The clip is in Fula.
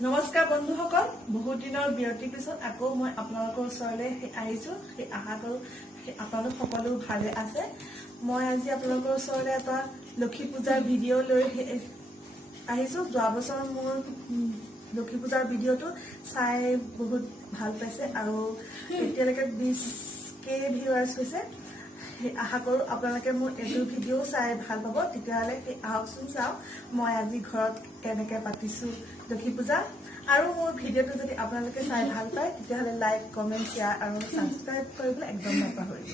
নমস্কাৰ বন্ধুসকল, বহুত দিনৰ বিৰতিৰ পিছত আকৌ মই আপোনালোকৰ ওচৰলৈ আহিছো। আশা কৰোঁ আপোনালোক সকলো ভালে আছে। মই আজি আপোনালোকৰ ওচৰলৈ এটা লক্ষী পূজাৰ ভিডিঅ' লৈ আহিছো। যোৱা বছৰ মোৰ লক্ষী পূজাৰ ভিডিঅ'টো চাই বহুত ভাল পাইছে আৰু এতিয়ালৈকে 20K ভিউৱাৰ্ছ হৈছে। আশা কৰোঁ আপোনালোকে মোৰ এইটো ভিডিঅ' চাই ভাল পাব। তেতিয়াহ'লে আহকচোন চাওঁ মই আজি ঘৰত কেনেকৈ পাতিছোঁ লক্ষী পূজা। আৰু মোৰ ভিডিঅ'টো যদি আপোনালোকে চাই ভাল পায় তেতিয়াহ'লে লাইক, কমেণ্ট, শ্বেয়াৰ আৰু ছাবস্ক্ৰাইব কৰিবলৈ একদম নাপাহৰিব।